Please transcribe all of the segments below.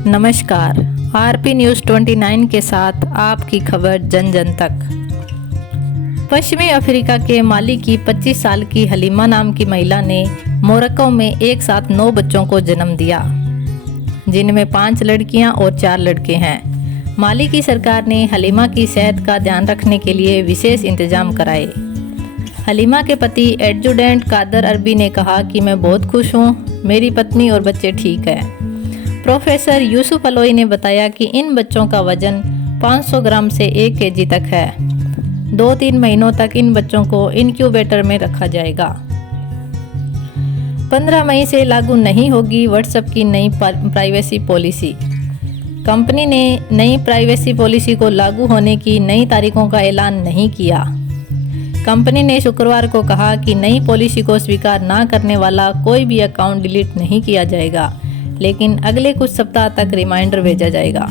नमस्कार, RP news 29 के साथ आपकी खबर जन जन तक। पश्चिमी अफ्रीका के माली की 25 साल की हलीमा नाम की महिला ने मोरक्को में एक साथ 9 बच्चों को जन्म दिया, जिनमें 5 लड़कियां और 4 लड़के हैं। माली की सरकार ने हलीमा की सेहत का ध्यान रखने के लिए विशेष इंतजाम कराए। हलीमा के पति एडजुटेंट कादर अरबी ने कहा कि मैं बहुत खुश हूँ, मेरी पत्नी और बच्चे ठीक हैं। प्रोफेसर यूसुफ अलोई ने बताया कि इन बच्चों का वजन 500 ग्राम से 1 केजी तक है। 2-3 महीनों तक इन बच्चों को इनक्यूबेटर में रखा जाएगा। 15 मई से लागू नहीं होगी व्हाट्सएप की नई प्राइवेसी पॉलिसी। कंपनी ने नई प्राइवेसी पॉलिसी को लागू होने की नई तारीखों का ऐलान नहीं किया। कंपनी ने शुक्रवार को कहा कि नई पॉलिसी को स्वीकार न करने वाला कोई भी अकाउंट डिलीट नहीं किया जाएगा, लेकिन अगले कुछ सप्ताह तक रिमाइंडर भेजा जाएगा।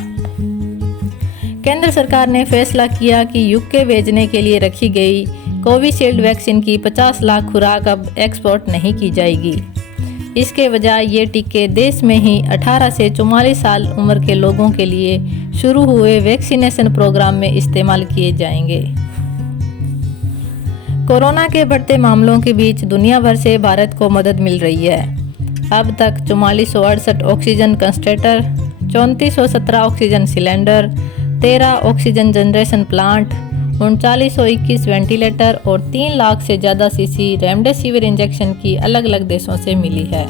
केंद्र सरकार ने फैसला किया कि यूके भेजने के लिए रखी गई कोविशील्ड वैक्सीन की 50 लाख खुराक अब एक्सपोर्ट नहीं की जाएगी। इसके बजाय ये टीके देश में ही 18 से 44 साल उम्र के लोगों के लिए शुरू हुए वैक्सीनेशन प्रोग्राम में इस्तेमाल किए जाएंगे। कोरोना के बढ़ते मामलों के बीच दुनिया भर से भारत को मदद मिल रही है। अब तक 4468 oxygen concentrator, 3417 oxygen cylinder, 13 oxygen generation plant, 3921 ventilator और 3 लाख से ज़्यादा सीसी रेमडेसिविर इंजेक्शन की अलग अलग देशों से मिली है।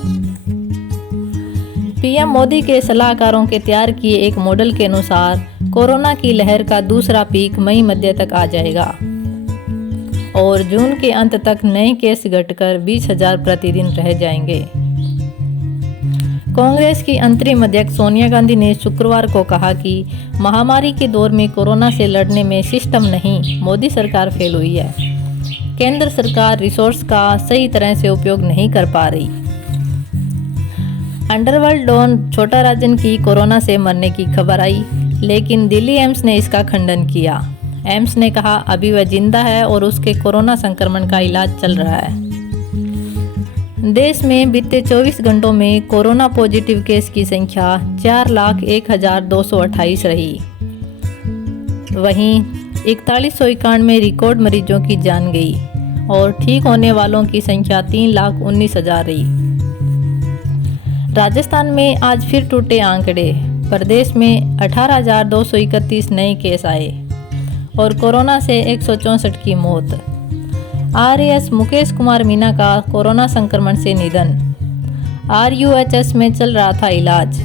पीएम मोदी के सलाहकारों के तैयार किए एक मॉडल के अनुसार कोरोना की लहर का दूसरा पीक मई मध्य तक आ जाएगा और जून के अंत तक नए केस घटकर 20,000 प्रतिदिन रह जाएंगे। कांग्रेस की अंतरिम अध्यक्ष सोनिया गांधी ने शुक्रवार को कहा कि महामारी के दौर में कोरोना से लड़ने में सिस्टम नहीं, मोदी सरकार फेल हुई है। केंद्र सरकार रिसोर्स का सही तरह से उपयोग नहीं कर पा रही। अंडरवर्ल्ड डॉन छोटा राजन की कोरोना से मरने की खबर आई, लेकिन दिल्ली एम्स ने इसका खंडन किया। एम्स ने कहा अभी वह जिंदा है और उसके कोरोना संक्रमण का इलाज चल रहा है। देश में बीते 24 घंटों में कोरोना पॉजिटिव केस की संख्या 4,01,228 रही। वहीं 4191 रिकॉर्ड मरीजों की जान गई और ठीक होने वालों की संख्या 3,19,000 रही। राजस्थान में आज फिर टूटे आंकड़े। प्रदेश में 18,231 नए केस आए और कोरोना से 164 की मौत। आरएएस मुकेश कुमार मीना का कोरोना संक्रमण से निधन। आरयूएचएस में चल रहा था इलाज।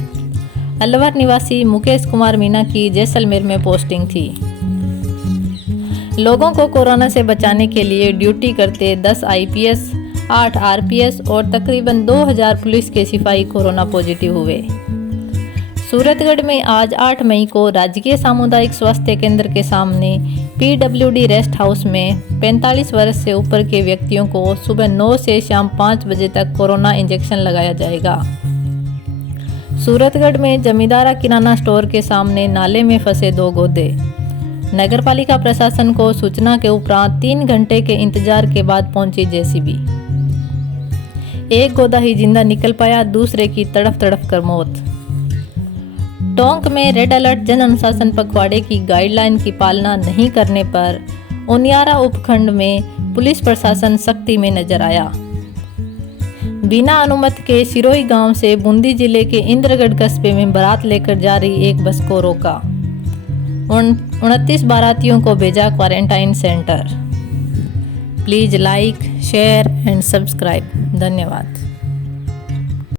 अलवर निवासी मुकेश कुमार मीना की जैसलमेर में पोस्टिंग थी। लोगों को कोरोना से बचाने के लिए ड्यूटी करते 10 आईपीएस, 8 आरपीएस और तकरीबन 2000 पुलिस के सिपाही कोरोना पॉजिटिव हुए। सूरतगढ़ में आज 8 मई को राजकीय सामुदायिक स्वास्थ्य केंद्र के सामने पीडब्ल्यूडी रेस्ट हाउस में 45 वर्ष से ऊपर के व्यक्तियों को सुबह 9 से शाम 5 बजे तक कोरोना इंजेक्शन लगाया जाएगा। सूरतगढ़ में जमींदारा किराना स्टोर के सामने नाले में फंसे 2 गौधे। नगरपालिका प्रशासन को सूचना के उपरांत 3 घंटे के इंतजार के बाद पहुंची जेसीबी। एक गौधा ही जिंदा निकल पाया, दूसरे की तड़फ तड़फ कर मौत। टोंक में रेड अलर्ट जन अनुशासन पखवाड़े की गाइडलाइन की पालना नहीं करने पर उनियारा उपखंड में पुलिस प्रशासन सख्ती में नजर आया। बिना अनुमति के सिरोही गांव से बूंदी जिले के इंद्रगढ़ कस्बे में बारात लेकर जा रही एक बस को रोका। 29 बारातियों को भेजा quarantine centre. Please like, share and subscribe. धन्यवाद।